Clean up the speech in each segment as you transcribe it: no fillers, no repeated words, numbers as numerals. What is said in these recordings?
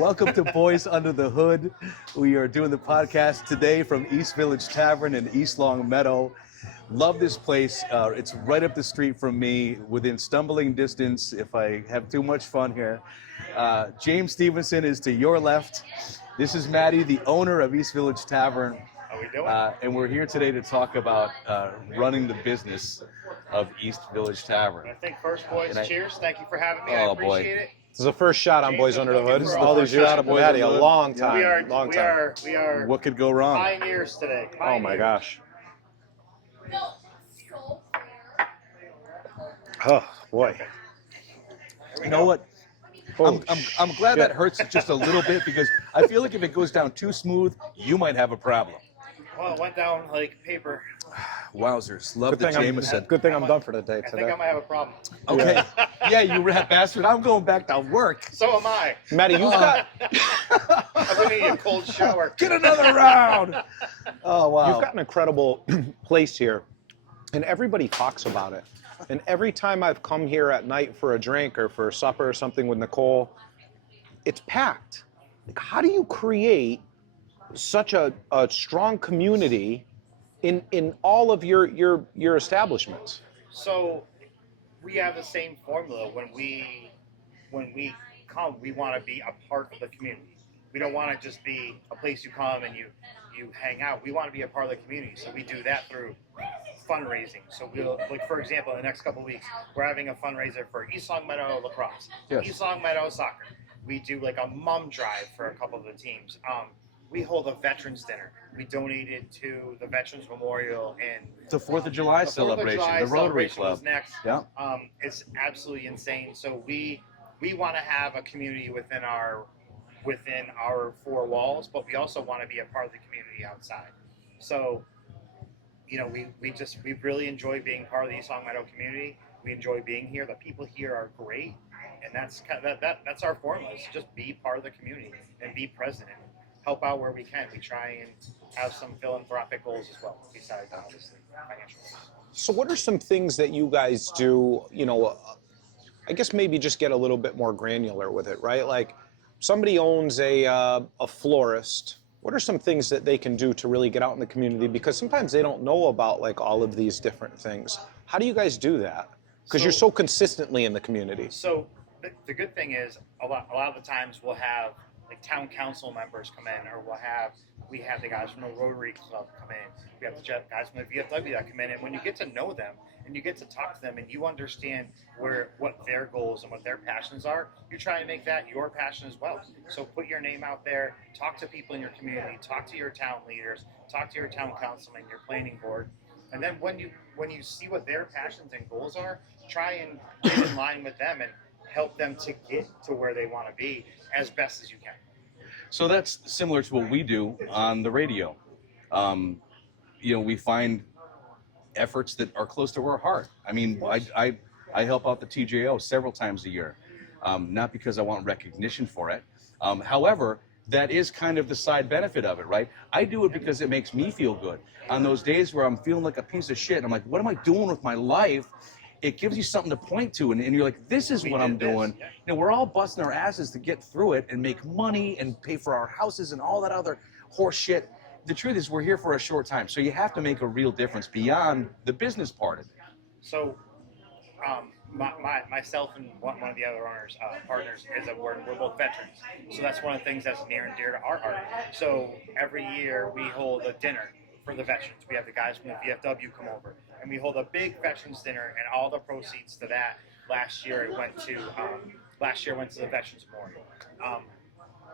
Welcome to Boys Under the Hood. We are doing the podcast today from East Village Tavern in East Long Meadow. Love this place. It's right up the street from me, within stumbling distance if I have too much fun here. James Stevenson is to your left. This is Maddie, the owner of East Village Tavern. How we doing? And we're here today to talk about running the business of East Village Tavern. I think first, boys, cheers. Thank you for having me. Oh, I appreciate boy. it. This is the first shot on James, Boys Under the Hood. this is All the these first years shot of on Boys Maddie, a Under the Hood. long time. We are What could go wrong? pioneers today. Oh my gosh. Oh boy. You know what? Holy I'm glad shit. that hurts just a little bit because I feel like if it goes down too smooth, you might have a problem. Well, it went down like paper. Wowzers. Love the Good thing Jameson. Good thing I'm done for the day I think today. I might have a problem. Okay. Yeah, you rat bastard. I'm going back to work. So am I. Maddie, you've got I'm going to need a cold shower. Get another round. Oh, wow. you've got an incredible place here, and everybody talks about it. And every time I've come here at night for a drink or for supper or something with Nicole, it's packed. Like, how do you create such a strong community in all of your establishments? So we have the same formula. When we come, we want to be a part of the community. We don't want to just be a place you come and you hang out. We want to be a part of the community. So we do that through fundraising. So we'll, like, for example, in the next couple of weeks, we're having a fundraiser for East Long Meadow lacrosse, Yes. East Long Meadow soccer. We do like a mum drive for a couple of the teams. We hold a veterans dinner. We donated to the Veterans Memorial and the 4th of July the 4th of celebration, July the Rotary celebration Club. was next. Yeah. It's absolutely insane. So we want to have a community within our four walls, but we also want to be a part of the community outside. So, you know, we really enjoy being part of the East Long Meadow community. We enjoy being here. The people here are great, and that's that's our formula. Is just be part of the community and be present and help out where we can. We try and have some philanthropic goals as well, besides obviously financial goals. So what are some things that you guys do, you know, I guess maybe just get a little bit more granular with it, right? Like somebody owns a florist. What are some things that they can do to really get out in the community? Because sometimes they don't know about like all of these different things. How do you guys do that? Because you're so consistently in the community. So the good thing is a lot of the times we'll have like town council members come in, or we have the guys from the Rotary Club come in. We have the guys from the VFW that come in, and when you get to know them and you get to talk to them and you understand what their goals and what their passions are, you try and make that your passion as well. So put your name out there, talk to people in your community, talk to your town leaders, talk to your town councilman, your planning board, and then when you see what their passions and goals are, try and get in line with them and help them to get to where they want to be as best as you can. So that's similar to what we do on the radio. You know, we find efforts that are close to our heart. I mean, I help out the TJO several times a year, not because I want recognition for it. However, that is kind of the side benefit of it, right? I do it because it makes me feel good. On those days where I'm feeling like a piece of shit, I'm like, what am I doing with my life? It gives you something to point to, and you're like, this is what I'm doing. Yeah. You know, we're all busting our asses to get through it and make money and pay for our houses and all that other horse shit. The truth is we're here for a short time, so you have to make a real difference beyond the business part of it. So, myself and one of the other owners, partners, is that we're both veterans. So that's one of the things that's near and dear to our heart. So every year we hold a dinner for the veterans. We have the guys from the VFW come over, and we hold a big veterans dinner, and all the proceeds to that last year went to the Veterans Memorial.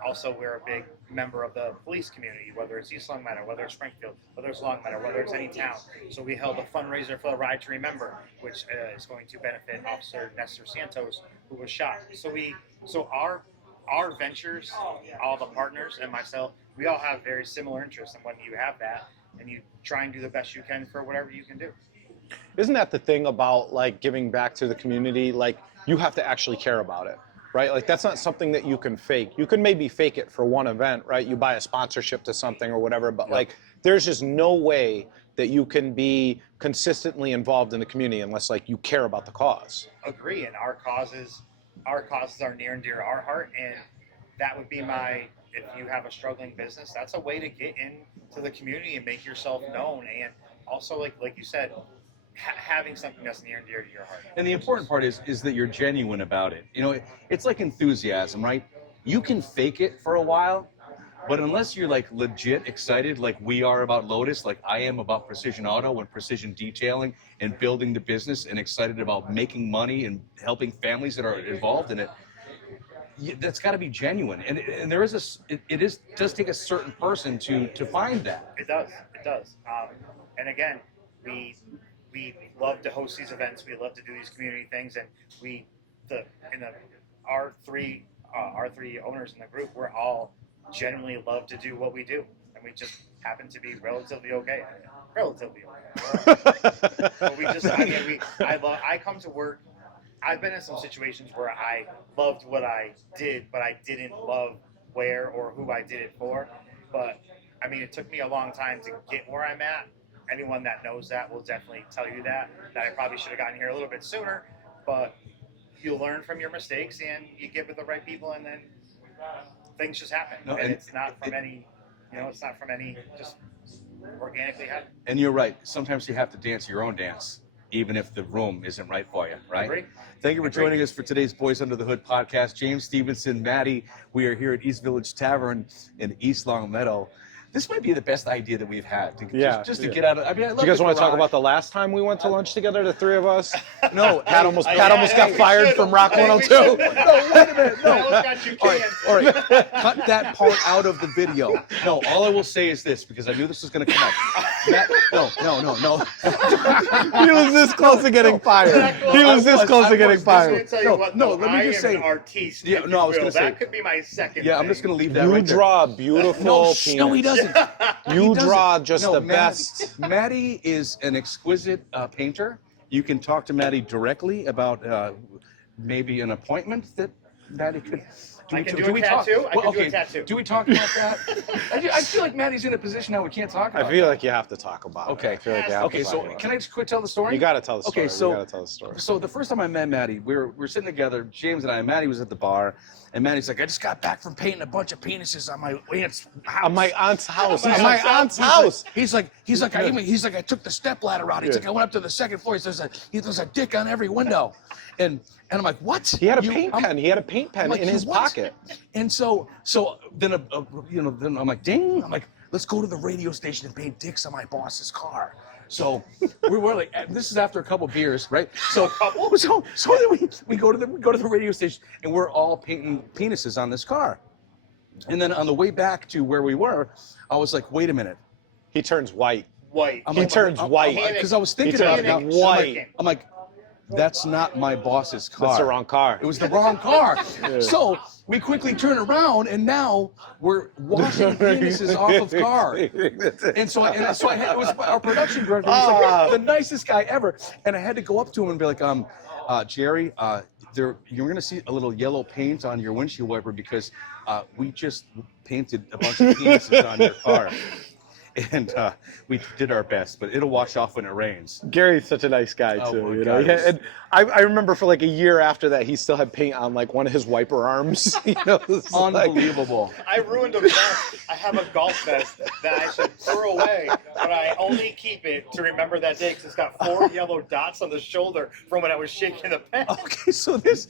Also, we're a big member of the police community, whether it's East Long Meadow, whether it's Springfield, whether it's Long Meadow, whether it's any town. So we held a fundraiser for the Ride to Remember, which is going to benefit Officer Nestor Santos, who was shot. So our ventures, all the partners and myself, we all have very similar interests. And when you have that, and you try and do the best you can for whatever you can do. Isn't that the thing about like giving back to the community? Like you have to actually care about it, right? Like that's not something that you can fake. You can maybe fake it for one event, right? You buy a sponsorship to something or whatever, but like there's just no way that you can be consistently involved in the community unless like you care about the cause. Agree, and our causes are near and dear to our heart, and that would be my. If you have a struggling business, that's a way to get into the community and make yourself known, and also like you said, having something that's near and dear to your heart. And the important part is that you're genuine about it. You know, it's like enthusiasm, right? You can fake it for a while, but unless you're like legit excited, like we are about Lotus, like I am about Precision Auto and precision detailing and building the business, and excited about making money and helping families that are involved in it, that's got to be genuine. And there is does take a certain person to find that. It does. And again, we love to host these events. We love to do these community things, and our three owners in the group, we're all genuinely love to do what we do, and we just happen to be relatively okay. But we just, I come to work. I've been in some situations where I loved what I did, but I didn't love where or who I did it for. But I mean, it took me a long time to get where I'm at. Anyone that knows that will definitely tell you that I probably should have gotten here a little bit sooner. But you learn from your mistakes, and you get with the right people, and then things just happen. No, and it's not from any, just organically happen. And you're right. Sometimes you have to dance your own dance, even if the room isn't right for you, right? Agree. Thank you for joining us for today's Boys Under the Hood podcast. James Stevenson, Maddie, we are here at East Village Tavern in East Long Meadow. This might be the best idea that we've had. To get out of. I mean, I love Do you guys the want to talk garage. about the last time we went to lunch together, the three of us? No, Pat almost got fired from Rock 102. No, wait a minute. No. I almost got you canned. All right. Cut that part out of the video. No, all I will say is this, because I knew this was going to come up. No. He was this close to getting fired. He was this close to getting I'm fired. going to tell you what, No, though, let me just say- I am an artiste. Yeah, if no, you I was will. gonna say- That could be my second Yeah, I'm thing. just going to leave that You right there. draw a beautiful penis. No, he doesn't. You He doesn't. draw just No, the Matt- best. Maddie is an exquisite painter. You can talk to Maddie directly about maybe an appointment that Maddie could. I can do a tattoo. I can do a tattoo. Do we talk about that? I feel like Maddie's in a position now we can't talk about I feel like you have to talk about Okay. it. I feel like you have Okay, to so talk about can it. I just quick tell the story? You got to tell the story. Okay, so- you got to tell the story. So the first time I met Maddie, we were sitting together, James and I, and Maddie was at the bar, and Maddie's like, I just got back from painting a bunch of penises on my aunt's house. On my aunt's house. On On my my aunt's house. He's like, I took the step ladder out. He's like, I went up to the second floor. He says, there's a dick on every window. And I'm like, what? He had a paint pen. He had a paint pen I'm like, in his what? pocket. And so then then I'm like, ding. I'm like, let's go to the radio station and paint dicks on my boss's car. So we were like, this is after a couple beers, right? So then we go to the radio station, and we're all painting penises on this car. And then on the way back to where we were, I was like, wait a minute. He turns white. White. I'm He like- turns white. Because I was thinking He about turns it. white. I'm like, that's not my boss's car. That's the wrong car. It was the wrong car. So we quickly turn around, and now we're washing penises off of car. And so I had, it was our production director. He was like, the nicest guy ever. And I had to go up to him and be like, Jerry, you're going to see a little yellow paint on your windshield wiper because we just painted a bunch of penises on your car. And we did our best, but it'll wash off when it rains. Gary's such a nice guy Oh, too. my You know? God. And I remember for like a year after that, he still had paint on like one of his wiper arms. You know, it's like- Unbelievable. I ruined a vest. I have a golf vest that I should throw away, but I only keep it to remember that day because it's got 4 yellow dots on the shoulder from when I was shaking the pen. So this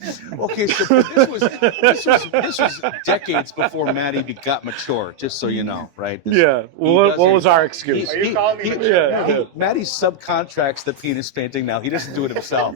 was decades before Maddie got mature, just so you know, right? Yeah. What was our excuse? Are you calling me mature yeah, now? yeah. Maddie subcontracts the penis painting now. He doesn't do it himself.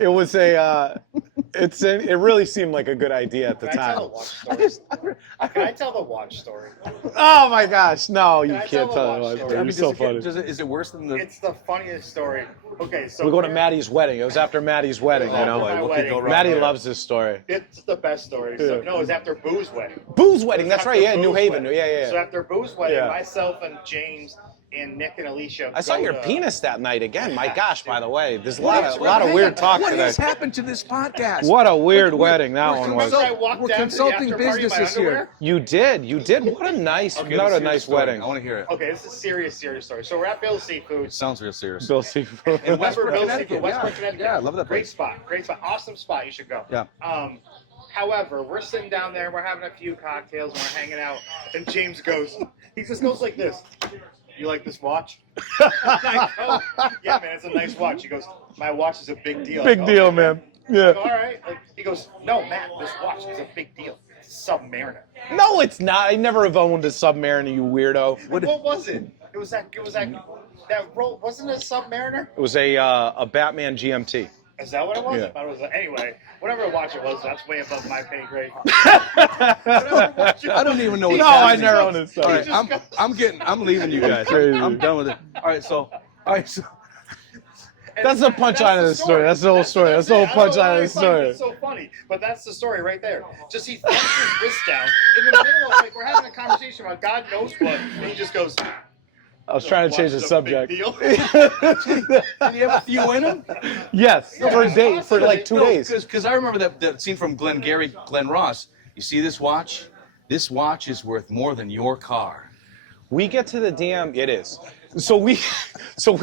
It was it really seemed like a good idea at the Can I tell time. the watch story? Can I tell the watch story? Oh my gosh, no, you Can I can't tell tell the watch it. story? You're does so it funny. get- is it worse than the? It's the funniest story. Okay, so We go to Maddie's wedding. It was after Maddie's wedding, you After know. my what could wedding. go wrong Maddie there? loves this story. It's the best story. So, Yeah. no, it was after Boo's wedding. Boo's wedding, that's After right, yeah, New Boo's Haven. wedding. Yeah. So after Boo's wedding, Yeah. myself and James and Nick and Alicia. I saw go your to- penis that night again. My gosh, by the way. There's a What lot of weird talk What today. has happened to this podcast? What a weird We're- wedding that we're one was. Remember I walked We're down to the consulting after party in my businesses here. underwear? You did. What a nice, Okay, not let's a hear the nice story. wedding. I want to hear it. Okay, this is a serious story. So we're at Bill's Seafood. It sounds real serious. Bill Seafood. Westport, Bill's Connecticut, Seafood, Westport, yeah. Connecticut. Yeah, I love that Great place. spot. Awesome spot. You should go. Yeah. However, we're sitting down there, we're having a few cocktails, and we're hanging out, and James goes, he just goes like this. You like this watch? I go, yeah, man, it's a nice watch. He goes, my watch is a big deal. Big I go, deal, "Okay, man. I Yeah. go, all right. Like, he goes, no, Matt, this watch is a big deal. It's a Submariner. No, it's not. I never have owned a Submariner, you weirdo. What was it? It was that roll, wasn't it a Submariner? It was a Batman GMT. Is that what it was? Yeah. I thought it was anyway, whatever watch it was, that's way above my pay grade. I don't even know what's No, I happening. never owned a All right, Submariner. I'm leaving you guys. Crazy. I'm done with it. All right, so That's the punchline of the story. That's the whole story. That's the whole punchline of the story. It's so funny, but that's the story right there. Just he throws his wrist down in the middle of like we're having a conversation about God knows what, and he just goes. I was trying to change the "Watch subject. big deal." did you have a few in them? Yes, Yeah, for a it's day, for awesome. like 2 days. Because I remember that scene from Glenn Ross. You see this watch? This watch is worth more than your car. We get to the damn. It is. So we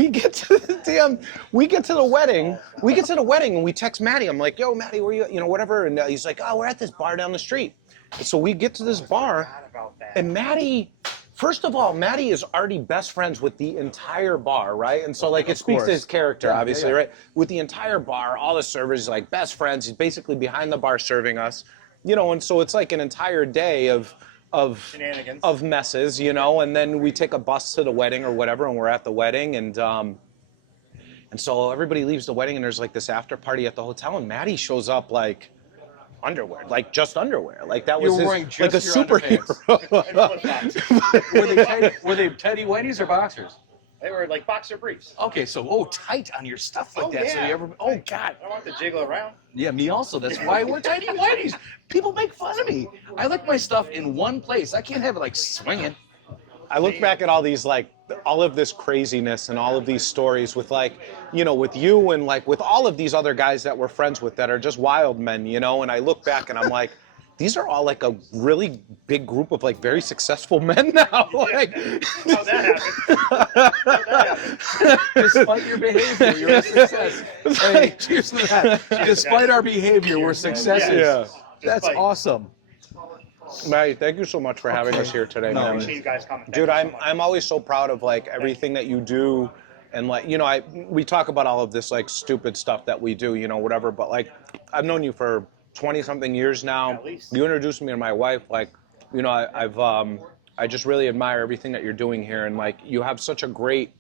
get to the damn. We get to the wedding. We get to the wedding and we text Maddie. I'm like, yo, Maddie, where you? You know, whatever. And he's like, oh, we're at this bar down the street. So we get to this bar, About that. and Maddie. First of all, Maddie is already best friends with the entire bar, right? And so, like, it speaks to his character, Yeah, obviously, yeah. right? With the entire bar, all the servers, he's like best friends. He's basically behind the bar serving us, you know. And so it's like an entire day of Shenanigans. of messes, you know. And then we take a bus to the wedding or whatever, and we're at the wedding, and so everybody leaves the wedding, and there's like this after party at the hotel, and Maddie shows up like underwear, like just underwear, like that was You were his, wearing like a just your superhero. Were they Teddy Whiteys or boxers? They were like boxer briefs. Okay, so tight on your stuff like Oh, that. So yeah. you ever? Oh God. I don't want to jiggle around. Yeah, me also. That's why I wear tidy whities. People make fun of me. I like my stuff in one place. I can't have it like swinging. I look back at all these, like, all of this craziness and all of these stories with, like, you know, with you and, like, with all of these other guys that we're friends with that are just wild men, you know, and I look back and I'm like, these are all, like, a really big group of, like, very successful men now. Like, How'd that happen? Despite your behavior, you're a success. Hey, cheers to that. Despite our behavior, we're successes. Yeah. That's Despite. awesome. Matty, thank you so much for having us here today, No, I man. appreciate you guys coming. Thank Dude, you so much. I'm always so proud of like everything that you do, and like, you know, we talk about all of this like stupid stuff that we do, you know, whatever. But like, I've known you for 20-something years now. At least. You introduced me to my wife. Like, you know, I just really admire everything that you're doing here, and like, you have such a great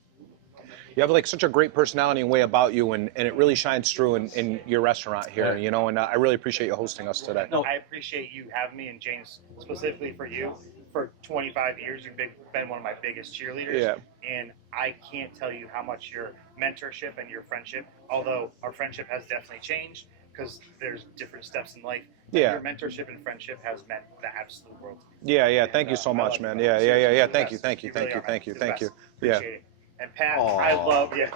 personality and way about you, and it really shines through in your restaurant here, you know, and I really appreciate you hosting us today. No. I appreciate you having me, and James, specifically for you. For 25 years, you've been one of my biggest cheerleaders. Yeah. And I can't tell you how much your mentorship and your friendship, although our friendship has definitely changed because there's different steps in life. but Yeah. Your mentorship and friendship has meant the absolute world to me. Yeah, thank you so I much, love man. you. Yeah. Seriously, you're the Thank you, best. thank you, You really thank you, are, thank you, man. You're thank the you. best. Yeah. Appreciate it. And Pat, Aw. I love you.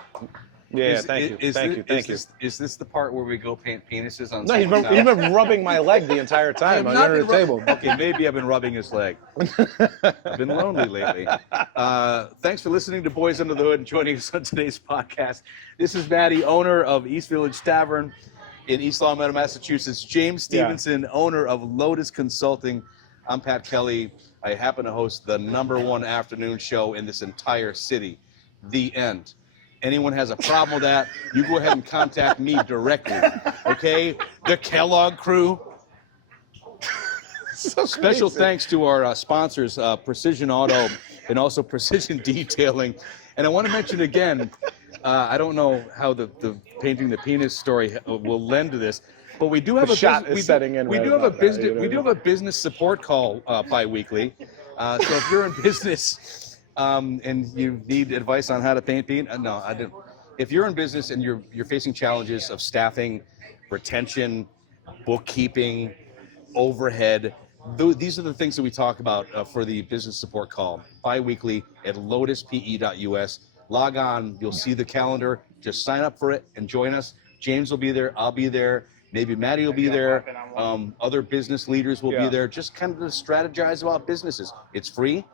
Yeah, thank you, thank you. Is this the part where we go paint penises on? No, he's someone's house? been rubbing my leg the entire I have time on not under been the table. Okay, maybe I've been rubbing his leg. I've been lonely lately. Thanks for listening to Boys Under the Hood and joining us on today's podcast. This is Maddie, owner of East Village Tavern in East Longmeadow, Massachusetts. James Stevenson, owner of Lotus Consulting. I'm Pat Kelly. I happen to host the #1 afternoon show in this entire city. The end. Anyone has a problem with that, you go ahead and contact me directly. Okay? The Kellogg crew. Special thanks to our sponsors, Precision Auto and also Precision Detailing. And I want to mention again, I don't know how the painting the penis story will lend to this, but we do have The shot is setting in we right do have a about that, business you know? we do have a business support call bi-weekly. So if you're in business and you need advice on how to paint, no, I didn't. If you're in business and you're facing challenges of staffing, retention, bookkeeping, overhead, these are the things that we talk about for the business support call bi-weekly at lotuspe.us. Log on, you'll see the calendar. Just sign up for it and join us. James will be there. I'll be there. Maybe Maddie will be there. Other business leaders will be there. Just kind of to strategize about businesses. It's free.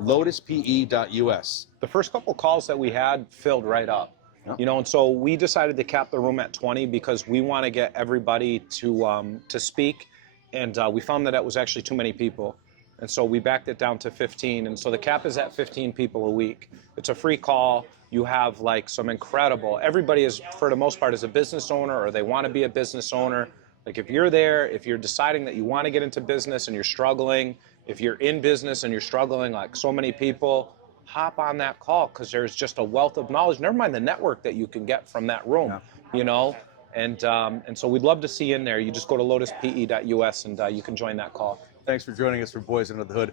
lotuspe.us. The first couple calls that we had filled right up. Yeah. You know, and so we decided to cap the room at 20 because we want to get everybody to speak and we found that was actually too many people. And so we backed it down to 15. And so the cap is at 15 people a week. It's a free call. You have like some incredible, everybody is, for the most part, is a business owner or they want to be a business owner. Like if you're there, if you're deciding that you want to get into business and you're struggling, if you're in business and you're struggling like so many people, hop on that call because there's just a wealth of knowledge. Never mind the network that you can get from that room, you know? And so we'd love to see you in there. You just go to lotuspe.us and you can join that call. Thanks for joining us for Boys Under the Hood.